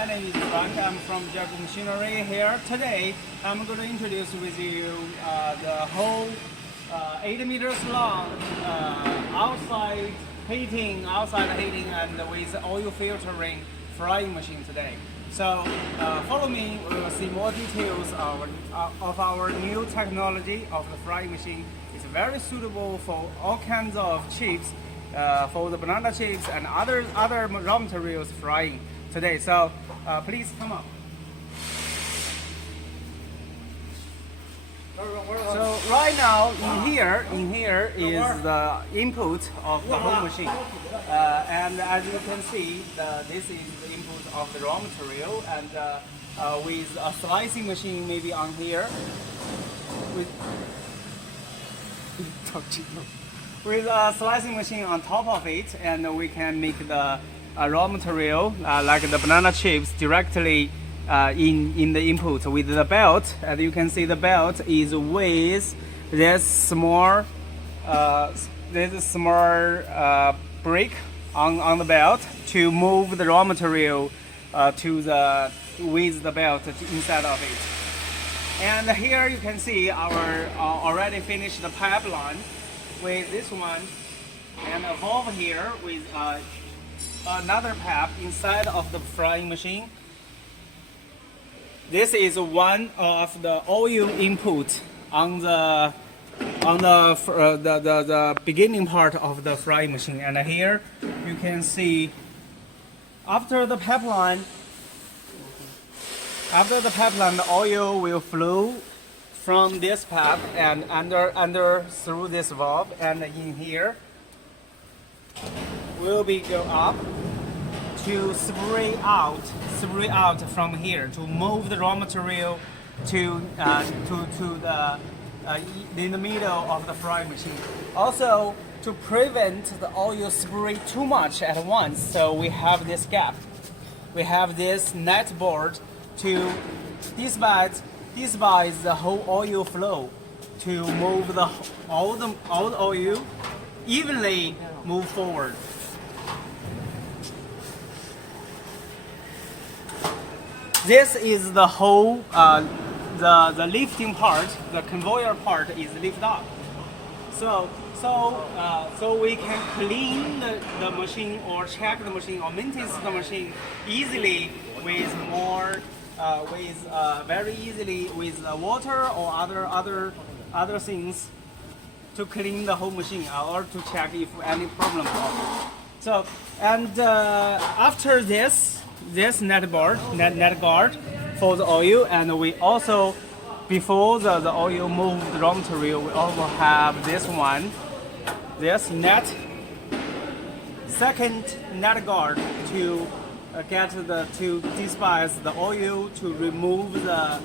My name is Frank. I'm from Jaguar Machinery here. Today, I'm going to introduce with you the whole 8 meters long outside heating and with oil filtering frying machine today. So follow me, we will see more details of our new technology of the frying machine. It's very suitable for all kinds of chips, for the banana chips and other raw materials frying today. So please come up. So right now in here is the input of the whole machine, and as you can see, this is the input of the raw material, and with a slicing machine maybe on here, with a slicing machine on top of it, and we can make the raw material like the banana chips directly in the input with the belt. As you can see, the belt is with this small brake on the belt to move the raw material with the belt inside of it. And here you can see our already finished pipeline with this one, and a valve here with another pipe inside of the frying machine. This is one of the oil input on the beginning part of the frying machine. And here you can see after the pipeline, the oil will flow from this pipe and under through this valve, and in here will be go up to spray out from here to move the raw material to the in the middle of the frying machine. Also, to prevent the oil spray too much at once, so we have this gap. We have this net board to dispense the whole oil flow to move all the oil evenly move forward. This is the whole, the lifting part, the conveyor part is lifted up. So we can clean the machine or check the machine or maintain the machine easily with very easily with water or other things to clean the whole machine or to check if any problem. So and after this net guard for the oil, and we also, before the oil move the raw material, we also have this second net guard to to dispense the oil, to remove the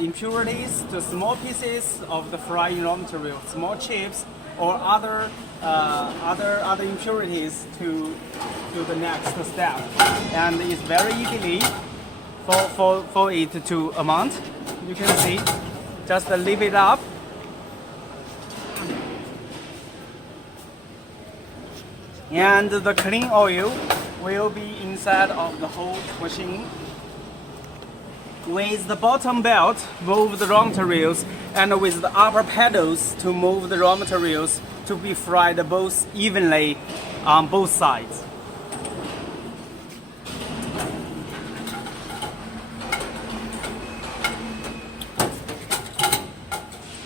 impurities, the small pieces of the frying raw material, small chips or other impurities to the next step. And it's very easily for it to amount. You can see, just leave it up. And the clean oil will be inside of the whole machine. With the bottom belt, move the raw materials, and with the upper pedals to move the raw materials to be fried both evenly on both sides.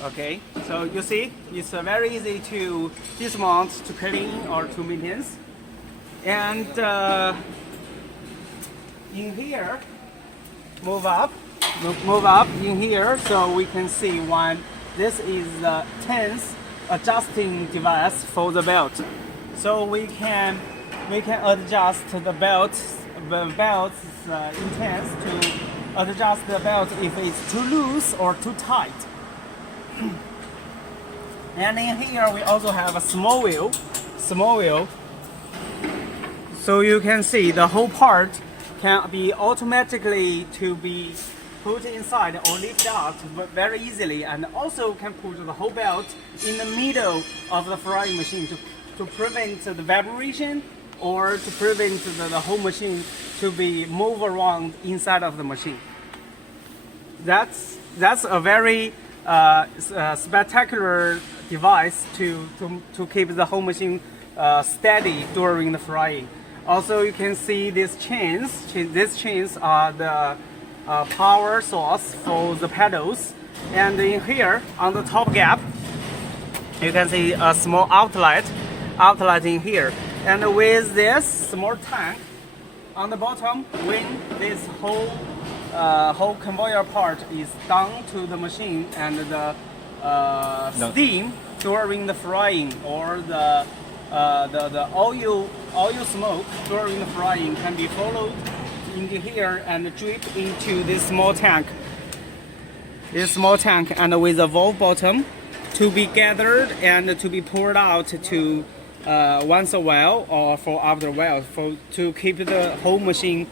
Okay, so you see, it's very easy to dismount, to clean, or to maintain. And in here, move up in here, so we can see this is the tense adjusting device for the belt. So we can adjust the belt's intense to adjust the belt if it's too loose or too tight. And in here we also have a small wheel, so you can see the whole part can be automatically to be put inside or lift out very easily, and also can put the whole belt in the middle of the frying machine to prevent the vibration or to prevent the whole machine to be move around inside of the machine. That's a very spectacular device to keep the whole machine steady during the frying. Also, you can see these chains. These chains are the power source for the pedals. And in here, on the top gap, you can see a small outlet in here. And with this small tank on the bottom, when this whole conveyor part is down to the machine, and the steam during the frying or the oil smoke during the frying can be followed into here and drip into this small tank. And with a valve bottom to be gathered and to be poured out to once a while or for after a while to keep the whole machine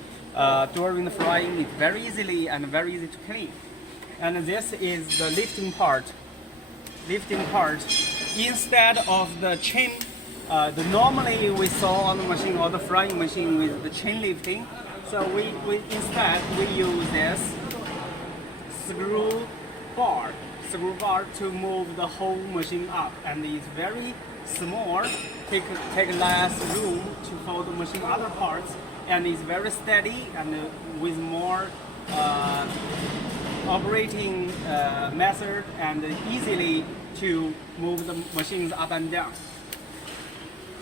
during the frying. It's very easy to clean. And this is the lifting part. Instead of the chain, normally we saw on the machine or the frying machine with the chain lifting. So instead we use this screw bar to move the whole machine up, and it's very small, take less room to hold the machine other parts, and it's very steady and with more operating method and easily to move the machines up and down.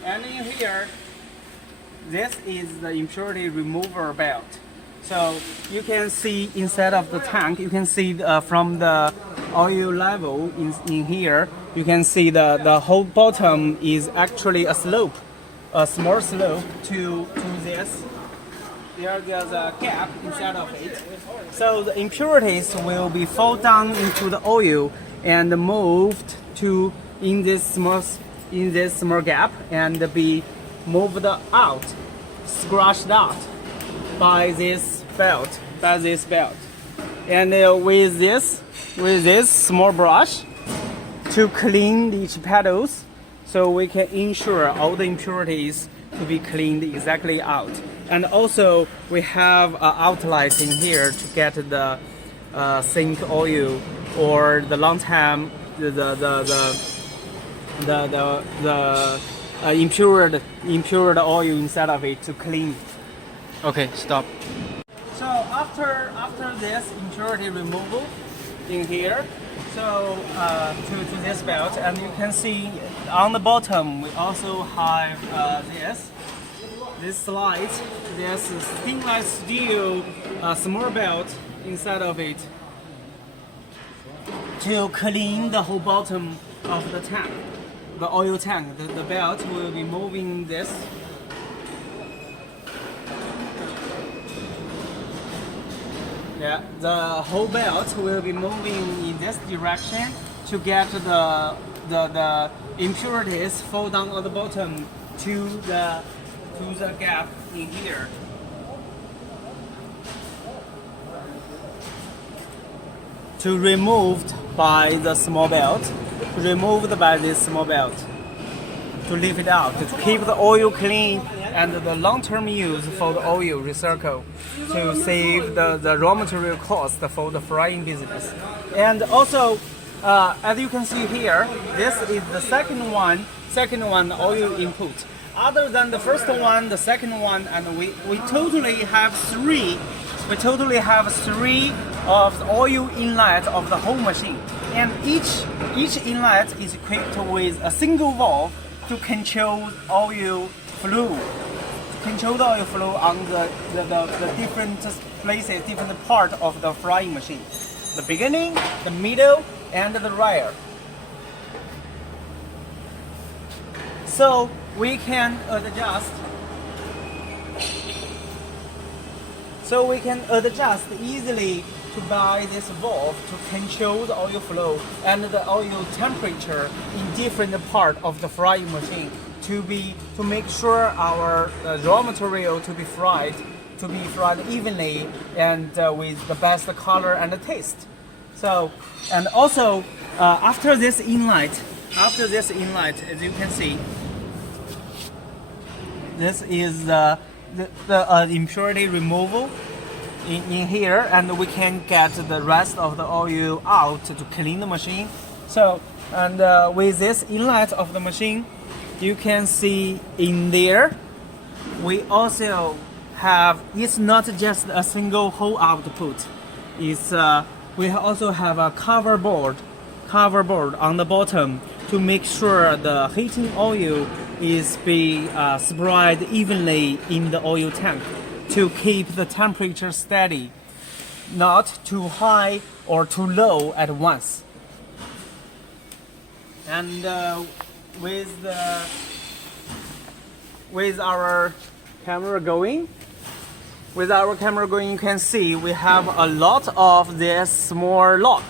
And in here, this is the impurity remover belt. So you can see inside of the tank, you can see from the oil level in here, you can see the whole bottom is actually a slope, a small slope to this. There's a gap inside of it. So the impurities will be fall down into the oil and moved to in this small gap and be moved out, scratched out by this belt. And with this small brush to clean each pedals, so we can ensure all the impurities to be cleaned exactly out. And also we have an outlet in here to get the sink oil or the long time the impure oil inside of it to clean. Okay, stop. So after this impurity removal in here, so to this belt, and you can see on the bottom we also have this slide, this stainless steel small belt inside of it to clean the whole bottom of the tank, the oil tank. The belt will be moving this. Yeah, the whole belt will be moving in this direction to get the impurities fall down on the bottom to the gap in here. To removed by the small belt, to leave it out, to keep the oil clean and the long-term use for the oil recycle, to save the raw material cost for the frying business. And also, as you can see here, this is the second one oil input. Other than the first one, the second one, and we totally have three. We totally have three of the oil inlet of the whole machine, and each inlet is equipped with a single valve to control oil flow. On the different places, different part of the frying machine. The beginning, the middle, and the rear. So we can adjust. Easily to buy this valve to control the oil flow and the oil temperature in different part of the frying machine to make sure our raw material to be fried evenly and with the best color and the taste. So, and also after this inlet, as you can see, this is the the impurity removal in here, and we can get the rest of the oil out to clean the machine. So, and with this inlet of the machine, you can see in there, we also have, it's not just a single hole output. It's we also have a cover board on the bottom to make sure the heating oil is being spread evenly in the oil tank to keep the temperature steady, not too high or too low at once. And with our camera going, you can see we have a lot of this small lock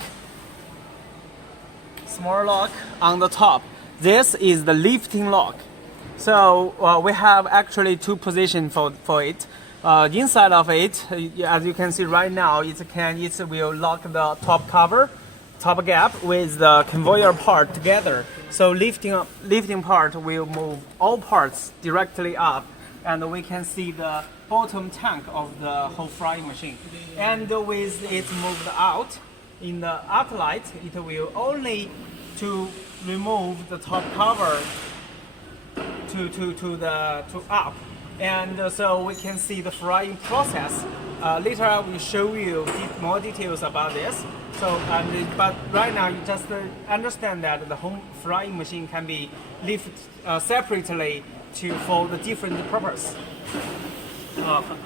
on the top. This is the lifting lock. So we have actually two positions for it. Inside of it, as you can see right now, it will lock the top gap with the conveyor part together. So lifting part will move all parts directly up, and we can see the bottom tank of the whole frying machine. And with it moved out in the uplight, it will only to remove the top cover to up, and so we can see the frying process. Later I will show you more details about this. So, but right now you just understand that the home frying machine can be lifted separately for the different purpose.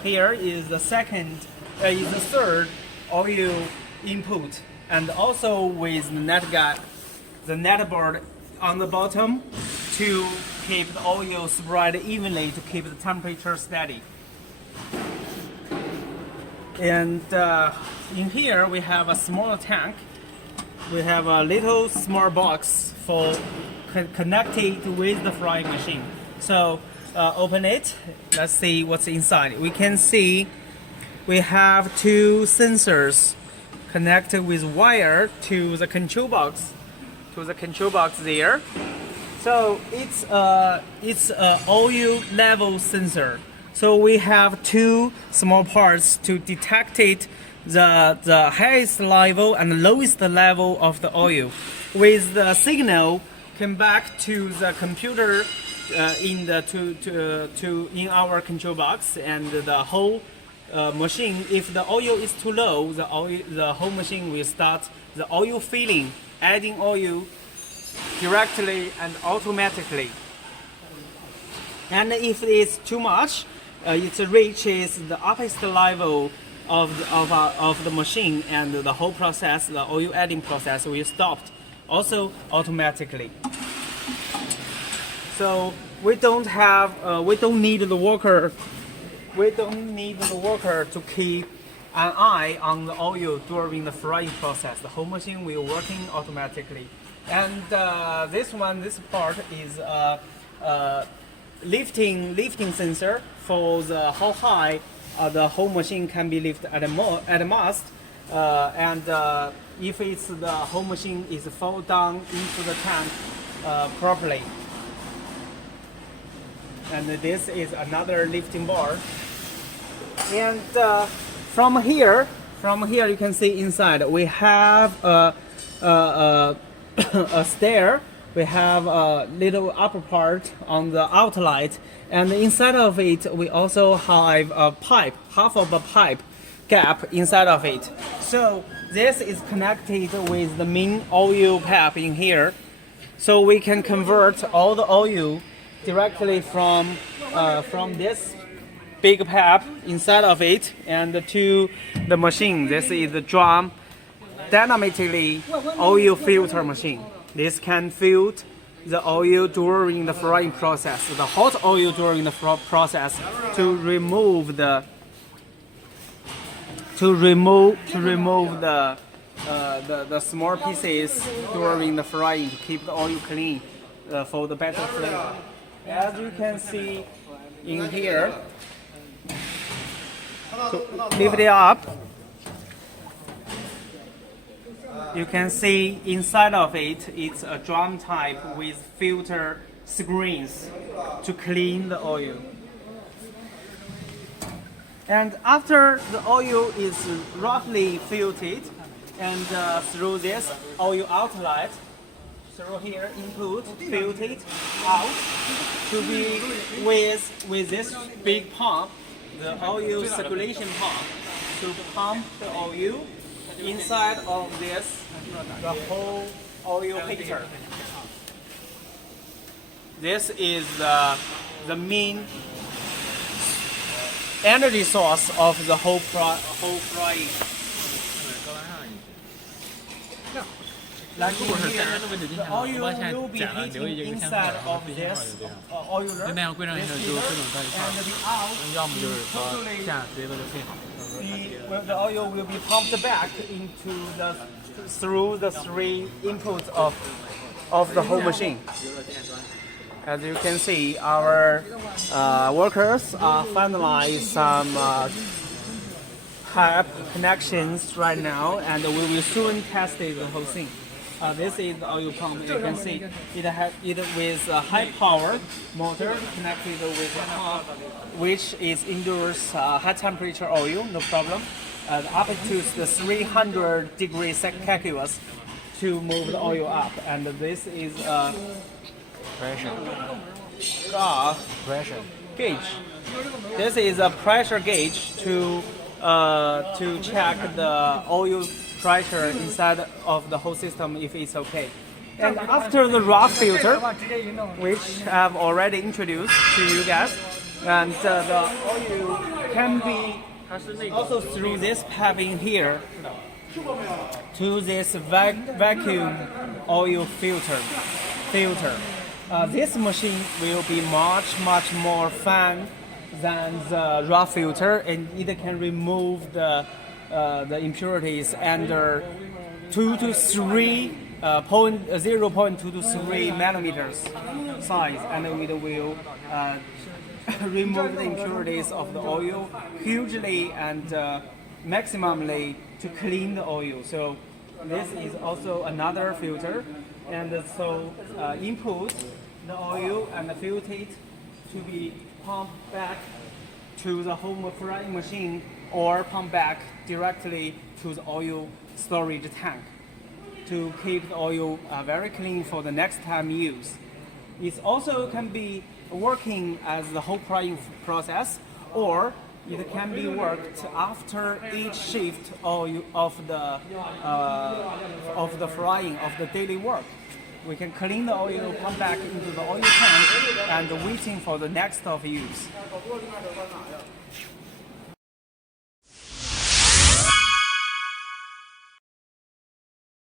Here is the third oil input, and also with the net board on the bottom to keep the oil spread evenly to keep the temperature steady. And in here we have a small tank. We have a little small box for connected with the frying machine. So open it. Let's see what's inside. We can see we have two sensors connected with wire to the control box. There. So it's a oil level sensor. So we have two small parts to detect the highest level and lowest level of the oil. With the signal come back to the computer in our control box, and the whole machine. If the oil is too low, the whole machine will start the oil filling, adding oil directly and automatically. And if it's too much, it reaches the upper level of the machine, and the whole process, the oil adding process, will stop also automatically. So we don't need the worker to keep an eye on the oil during the frying process. The whole machine will working automatically. And this part is a lifting sensor for how high the whole machine can be lifted at most, and if it's the whole machine is fall down into the tank properly. And this is another lifting bar. And from here you can see inside we have a stair. We have a little upper part on the outlet, and inside of it we also have a pipe, half of a pipe gap inside of it. So this is connected with the main oil pipe in here, so we can convert all the oil directly from this big pipe inside of it and to the machine. This is the drum dynamically oil filter machine. This can filter the oil during the frying process, the hot oil during the process, to remove the small pieces during the frying, to keep the oil clean for the better flavor. As you can see in here, to lift it up, you can see inside of it, it's a drum type with filter screens to clean the oil. And after the oil is roughly filtered, and through this oil outlet, through here input, filtered out, to be with this big pump, the oil circulation pump, to pump the oil inside of this, the whole oil heater. This is the main energy source of the whole frying. Like here, the oil will be heating inside of this oiler, and the out the oil will be pumped back into through the three inputs of the whole machine. As you can see, our workers are finalizing some pipe connections right now, and we will soon test the whole thing. This is the oil pump. You can see it has with a high power motor connected with a pump, which endures high temperature oil, no problem. Up to the 300 degrees Celsius to move the oil up, and this is pressure gauge. This is a pressure gauge to check the oil pressure inside of the whole system if it's okay. And after the raw filter, which I've already introduced to you guys, and the oil can be also through this pipe in here to this vacuum oil filter. This machine will be much more fun than the raw filter, and it can remove the impurities under 0.2 to 3 nanometers size, and it will remove the impurities of the oil hugely and maximally to clean the oil. So this is also another filter, and so input the oil and filter it to be pumped back to the home frying machine or pump back directly to the oil storage tank to keep the oil very clean for the next time use. It also can be working as the whole frying process, or it can be worked after each shift of the frying of the daily work. We can clean the oil, pump back into the oil tank, and waiting for the next of use.